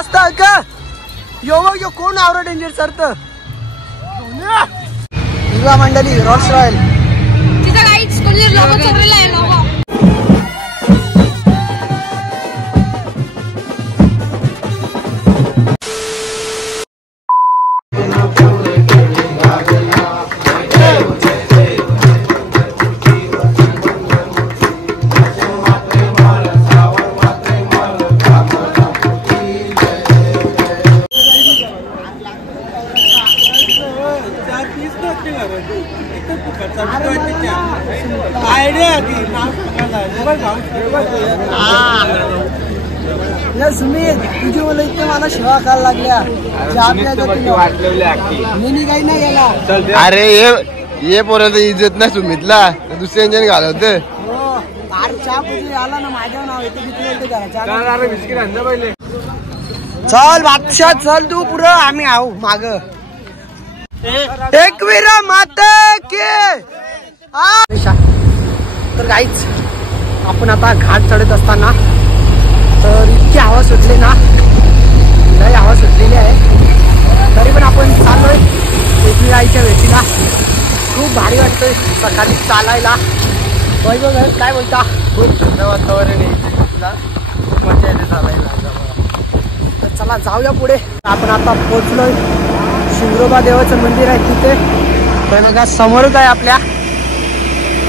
रस्ता का यो कोण आवरा डेंजर सरत युवा मंडळी रॉल्स रॉयल तिथं काहीच लोगो चोरलेला आहे लोगो. तुझी मला इतके मला शिवा खायला लागल्या मी काही नाही गेला. अरे ये पोराचं इज्जत नाही सुमितला दुसरे इंजन घालवत चहा पुढे आला ना माझ्या नाव येते. चल बादशाह चल तू पुढं आम्ही आहो माग. एकवीरा माता के तर गाईच आपण आता घाट चढत असताना तर इतकी हवा सुटली ना लई हवा सुटलेली आहे तरी पण आपण चाललोय एकविराईच्या वेशीला. खूप भारी वाटतंय सकाळी चालायला. वैभव काय बोलता? खूप थंड वातावरण आहे खूप मजा येते चालायला. तर चला जाऊया पुढे. आपण आता पोहोचलोय शिंगरोबा देवाचं मंदिर आहे तिथे. पण समोरच आहे आपल्या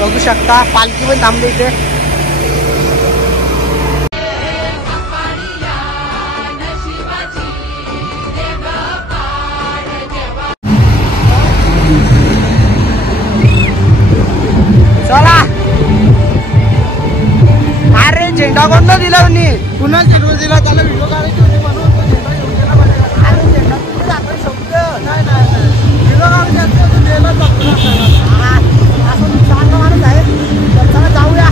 बघू शकता पालखी पण थांबली इथे. चला अरे झेंडा कोणता दिला तुम्ही? पुन्हा झेंडा दिला त्याला व्हिडिओ काढायची होती म्हणून तो झेंडा घेऊन गेला माझ्या. अरे झेंडा कुठे जातो शब्द नाही व्हिडिओ काढायचा द्यायला असं चांगला माणूस आहे. तर चला जाऊया.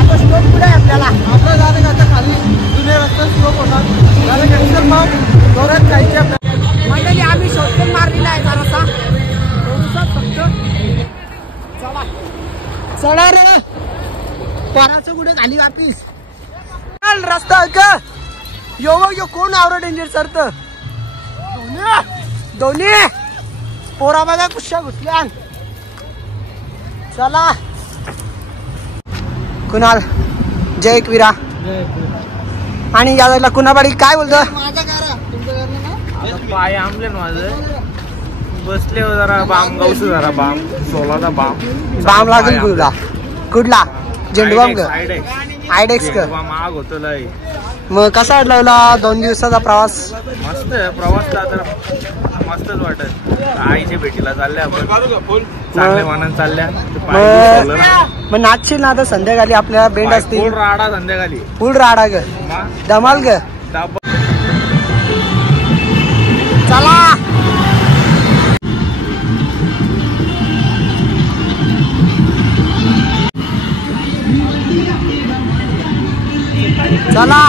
आता स्टॉप कुठे आहे आपल्याला? आपलं जाणं का खाली जुने रस्ते स्टॉप होतात त्याला मग जोरात जायचे आपल्याला. मंडळी आम्ही शॉर्टकट मारलेला आहे जरासा फक्त. चला चढा रे पराचं कुठे खाली वापिस रस्ता का यो कोण आवरा डेंजर सरत दोन्ही पोरा बघा कुशा घुसल्या. चला कुणाल जय एकविरा आणि याला कुणाबाडी काय बोलतो? पाय आंबले माझं बसले जरा बाम गावचं जरा बाम सोलाचा बाम लागेल कुठला कुठला झेंडू बाम आयडेक्स का महाग होतो लय. मग कसा वाटला 2 दिवसाचा प्रवास? मस्त प्रवासला तर मस्तच वाटत. आईच्या भेटीला चालल्या आपण चांगल्या मानानं चालल्या. मग नाचशील ना आता संध्याकाळी आपल्याला बेंड असते फुल राडा संध्याकाळी फुल राडा ग धमाल ग. चला चला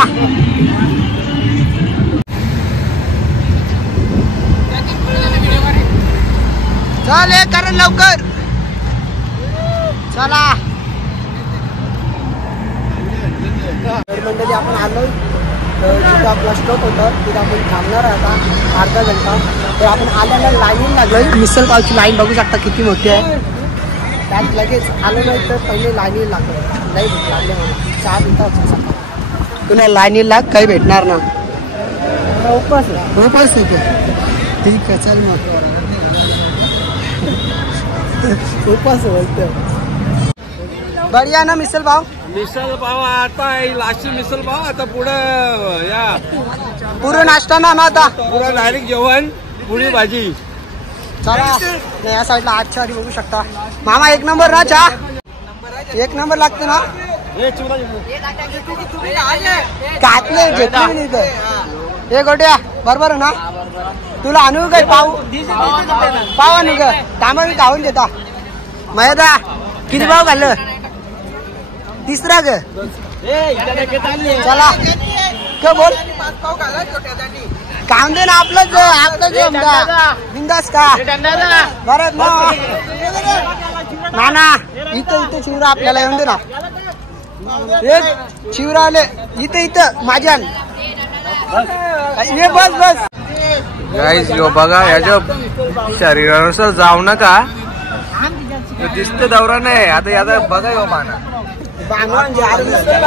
चल हे करण लवकर. चला मंडळी आपण आलोय जिथं आपला स्टॉप होतं तिथं आपण थांबणार आहे आता अर्धा घंटा. तर आपण आल्याला लाईन लागलोय. मिसल पावची लाईन बघू शकता किती मोठी आहे. त्यात लगेच आलं नाही तर पहिले लाईन लागलं नाही भेट लागले मला चहा पिता तुला लाईनी लाग काही भेटणार ना. उपास येतो ठीक आहे चल मग उपास बढिया ना मिसल पाव. मिसल पाव आता लास्ट मिसल पाव आता पुढं या पुरं नाश्ता ना आता पुढं डायरेक्ट जेवण पुरी भाजी. चला या साईडला आजच्या आधी बघू शकता. मामा 1 नंबर ना चहा 1 नंबर लागते ना. कातले घेतली नाही तर हे गोट्या बरोबर ना. तुला आणू काय पाव आणू का तांबा मी खाऊन देता. मयदा किती पाव खाल्लं? 3रा ग. चला का बोल काम दे ना आपलं बिंदास का बरं ना. इथं चिवरा आपल्याला येऊन दे ना. एक चिवरा आले इथं माझ्या ये बस बस गाईज यो बघा याच्या शरीरानुसार जाऊ नका दिसत दौरा नाही आता याचा बघा यो पाना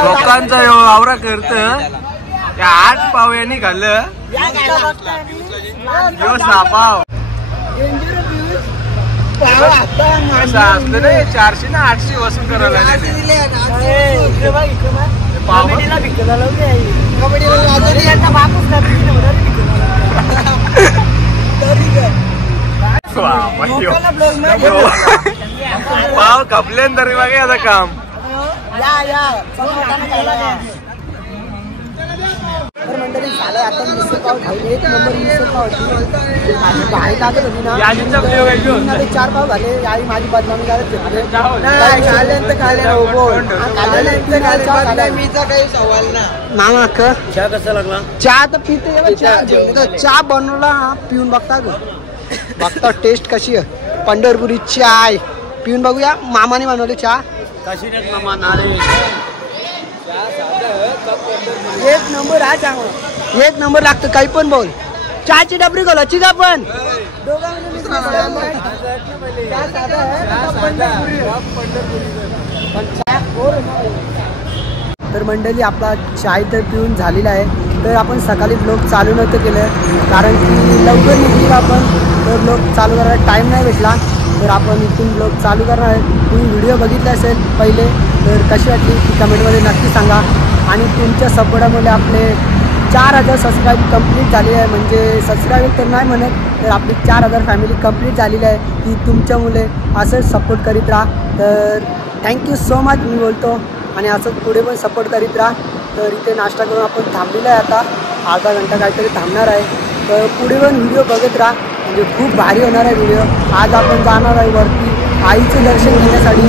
लोकांचा यो आवरा करत त्या 8 पाव यांनी खाल्लं यो सापाव असं असतं नाही 400 ना 800 वसूल करायला पाव कपले तरी बघा याचं काम मंडळी झालं आता मिसळ पाव खाल्ले 1 नंबर मिसळ पाव बाहेर लागत होती ना 4 पाव झाले आई माझी बदनामी करत काही सवाल ना मामा चहा कसा लागला चहा तर पिते चहा बनवला पिऊन बघता टेस्ट कशी आहे पंढरपुरी चाय पिऊन बघूया मामाने बनवली चहा कशी मामा नारे 1 नंबर हा चहा 1 नंबर लागतं काही पण बोल चहाची डबरी घालायची का पण तर मंडळी आपला चाय तर पिऊन झालेला आहे तर आपण सकाळी ब्लॉग चालू नव्हतं केलं कारण की लवकर निघली आपण तर ब्लॉग चालू करायला टाईम नाही भेटला तर आपण इथून ब्लॉग चालू करणार आहे तुम्ही व्हिडिओ बघितला असेल पहिले तर कशी वाटली ती कमेंटमध्ये नक्की सांगा आणि तुमच्या सपोर्टामुळे आपले 4000 सबस्क्राईब कंप्लीट झाले आहे म्हणजे सबस्क्राईब तर नाही म्हणत तर आपली 4000 फॅमिली कंप्लीट झालेली आहे ती तुमच्यामुळे असंच सपोर्ट करीत राहा तर थँक्यू सो मच मी बोलतो आणि असंच पुढे पण सपोर्ट करीत राहा तर इथे नाश्ता करून आपण थांबलेलं आहे आता अर्धा घंटा काहीतरी थांबणार आहे तर पुढे पण व्हिडिओ बघत राहा म्हणजे खूप भारी होणार आहे व्हिडिओ आज आपण जाणार आहे वरती आईचे दर्शन घेण्यासाठी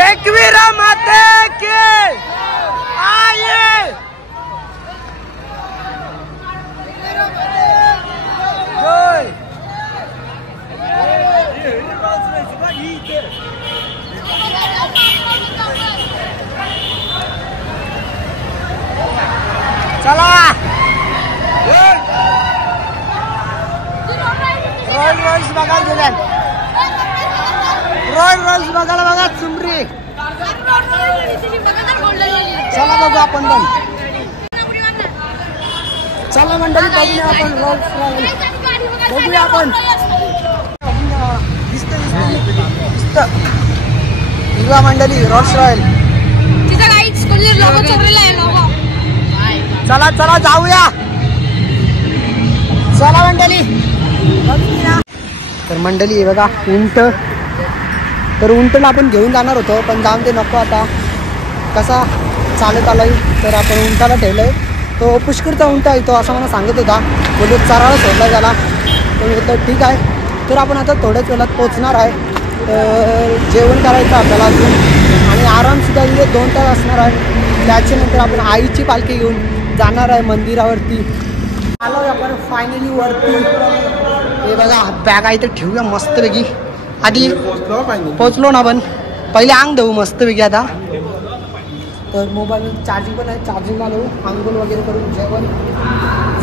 एकवीरा माते के आये चला रोल्स बघायला गेल्या रोल्स बघायला बघा चुमरी चला बघू आपण पण चला मंडळी बघूया आपण रोल्स बघूया आपण दिसत मंडळी रोल्स रॉयल चला चला जाऊया चला मंडळी तर मंडळी हे बघा उंट तर उंटला आपण घेऊन जाणार होतो पण जाऊन ते नको आता कसा चालत आलाय तर आपण उंटाला ठेवलंय तो पुष्करचा उंट आहे तो असं मला सांगत होता बोलतो चराला सोडला त्याला तर म्हटलं ठीक आहे तर आपण आता थोड्याच वेळात पोचणार आहे तर जेवण करायचं आपल्याला अजून आणि आरामसुद्धा इथे 2 तास असणार आहे त्याच्यानंतर आपण आईची पालखी घेऊन जाणार आहे मंदिरावरती आलो आपण फायनली वरती हे बघा बॅग आहे तर ठेवूया मस्तपैकी आधी पोचलो ना आपण पहिले अंग देऊ मस्तपैकी आता तर मोबाईल चार्जिंग पण आहे चार्जिंगला लावू आंघोळ वगैरे करून जेवण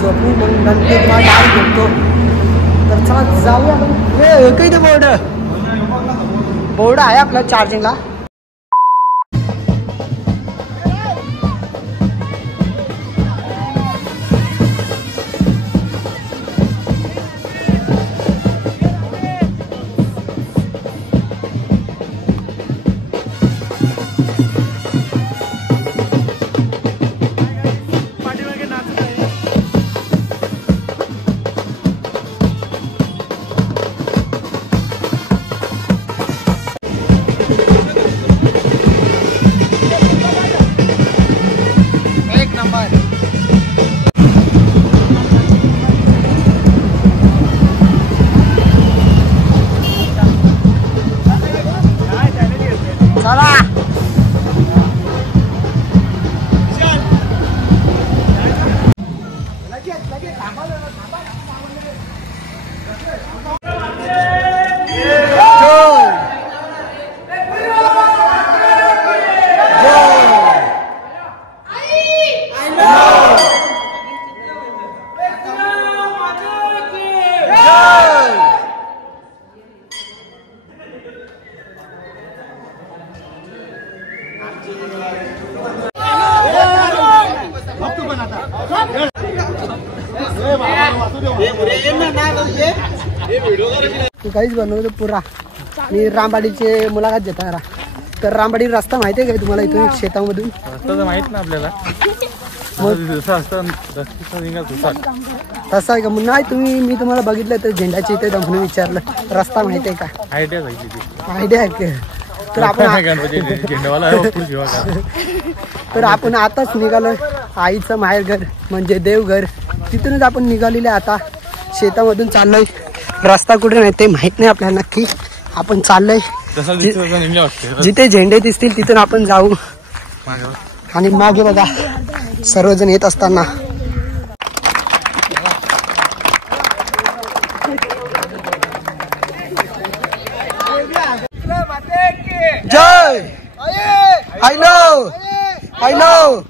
झोपून मग नंतर तुम्हाला डाळ घेतो तर चला जाऊया आपण काही ते बोर्ड आहे आपला चार्जिंगला काहीच बनवतो पुरा. मी रामवाडीचे मुलाखत देता. तर रामवाडी रस्ता माहिती आहे का तुम्हाला इथून शेतामधून? रस्ता तर माहित ना आपल्याला. तसं आहे का? नाही मी तुम्हाला बघितलं तर झेंड्याच्या इथे म्हणून विचारलं. रस्ता माहिती आहे का? आयडिया आयडिया आहे का? तर आपण आताच निघालो आईचं माहेरघर म्हणजे देवघर. तिथूनच आपण निघालेले आता शेतामधून चाललोय. रस्ता कुठे नाही ते माहित नाही आपल्याला नक्की. आपण चाललोय जिथे झेंडे दिसतील तिथून आपण जाऊ. आणि मागे बघा सर्वजण येत असताना. जय I know.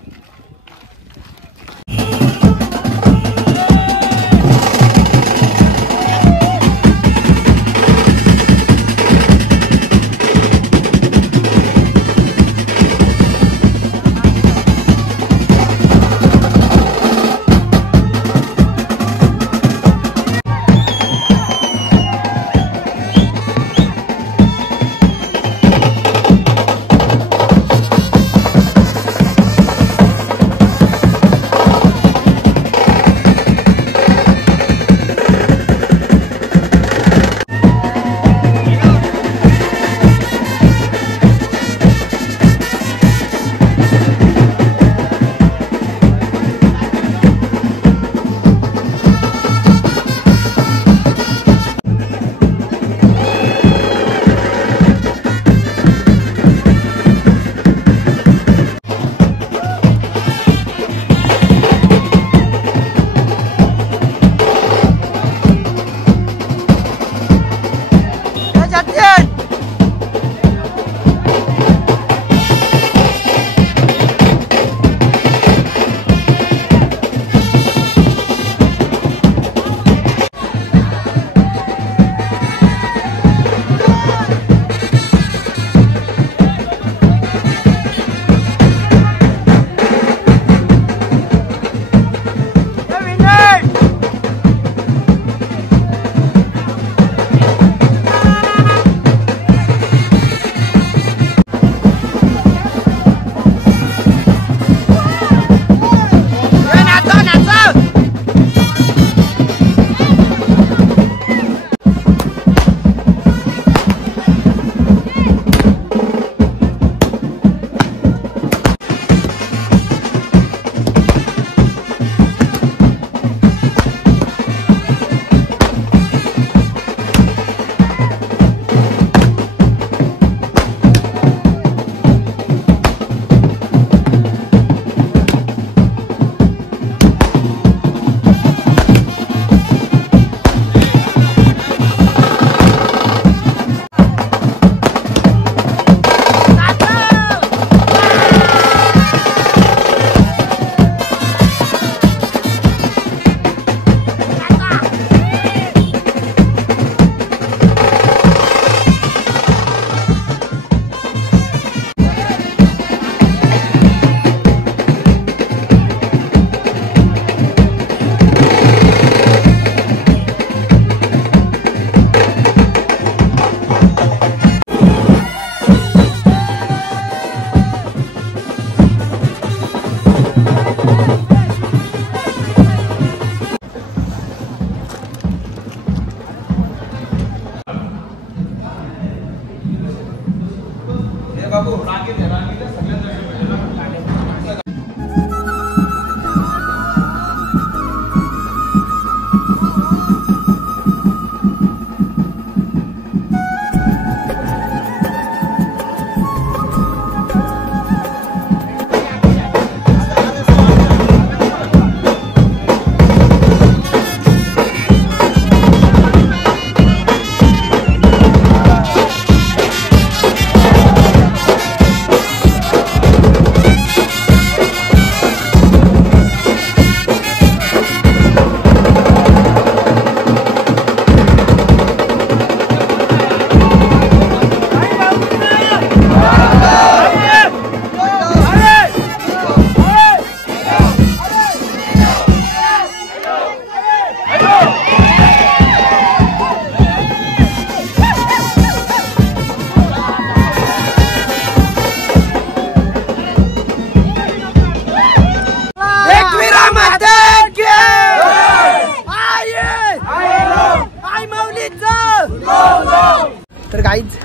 तर गाईज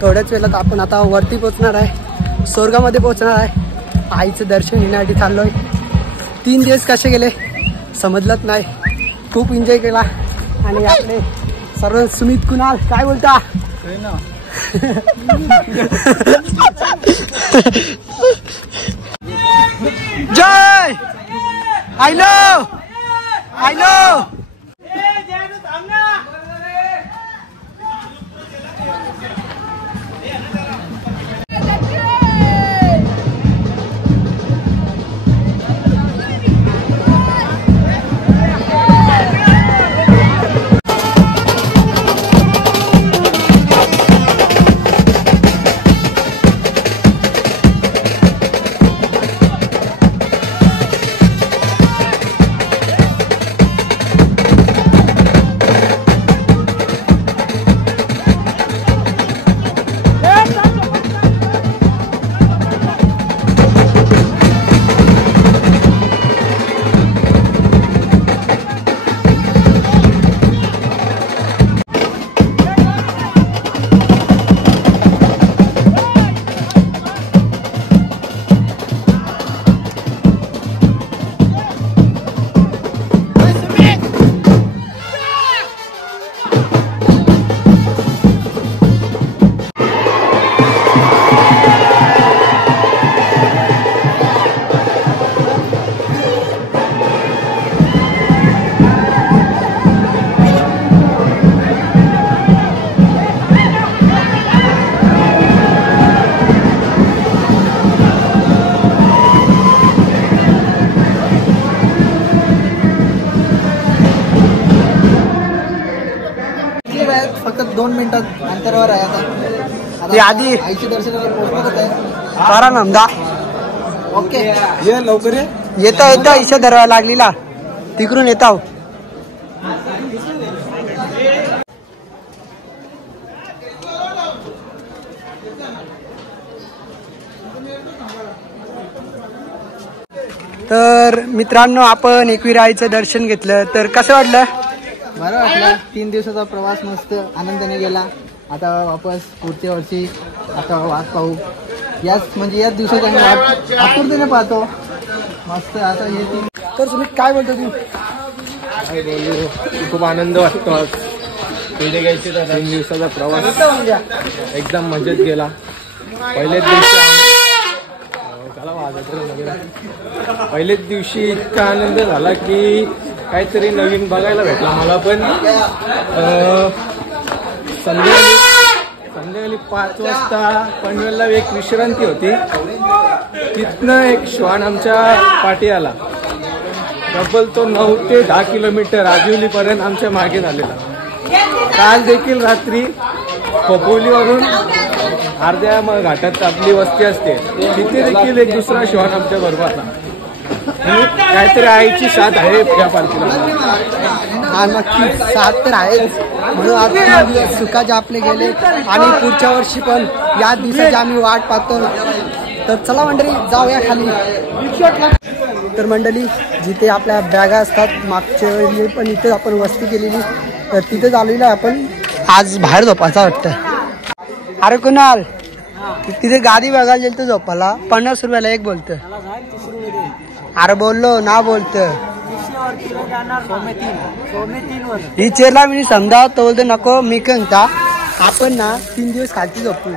थोड्याच वेळात आपण आता वरती पोहोचणार आहे, स्वर्गामध्ये पोहोचणार आहे. आईचं दर्शन घेण्यासाठी चाललोय. 3 दिवस कसे गेले समजलंच नाही. खूप एन्जॉय केला. आणि आपले सर्व सुमित कुणाल काय बोलता? जय आय नो फक्त 2 मिनिटात अंतरावर आहे आता आधी आईची दर्शनाला पोहोचतच आहे. सारा नमदा ओके ये लवकर येता इशा धरावा लागलेला तिकडून येताव. तर मित्रांनो आपण एकविरा आईचं दर्शन घेतलं. तर कसं वाटलं? बरं वाटलं. 3 दिवसाचा प्रवास मस्त आनंदाने गेला. आता वापस पुढच्या वर्षी आता वाट पाहू. याच दिवसाची आम्ही वाट आतुरतेने पाहतो. मस्त आता येते. तर तुम्ही काय बोलतो? तू काय बोलू, खूप आनंद वाटतो. आज 3 दिवसाचा प्रवास एकदम मजेत गेला. पहिल्याच दिवशी इतका आनंद झाला की काहीतरी नवीन बघायला भेटला मला. पण संध्याकाळी 5 वाजता पनवेलला एक विश्रांती होती. तिथनं एक श्वान आमच्या पाठी आला. तब्बल तो 9 ते 10 किलोमीटर आजिवलीपर्यंत आमच्या मागे झालेला. काल देखील रात्री खोपोलीवरून अर्ध्या घाटात आपली वस्ती असते, तिथे देखील एक दुसरा श्वान आमच्या बरोबर आला. काहीतरी आईची साथ आहे या पालखीला. हा नक्की साथ तर आहेच. म्हणून आज 3 दिवस सुखाचे आपले गेले आणि पुढच्या वर्षी पण या दिवसाची आम्ही वाट पाहतो. तर चला मंडळी जाऊया खाली. तर मंडळी जिथे आपल्या बॅगा असतात मागच्या वेळी पण इथे आपण वस्ती केलेली, तर तिथे झालेलं आपण आज बाहेर झोपायचं वाटतं. अरे कुणाल तिथे गादी बघायला गेलं तर झोपाला 50 रुपयाला एक बोलतं. अरे बोललो ना बोलतं टीचरला मी समजा तो बोलतो नको मी कंता आपण ना 3 दिवस खालती झोपू.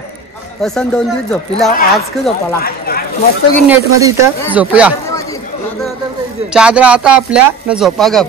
असं 2 दिवस झोपीला आज का झोपाला मस्त की नेट मध्ये इथं झोपूया. चादरा आता आपल्या न झोपा गप.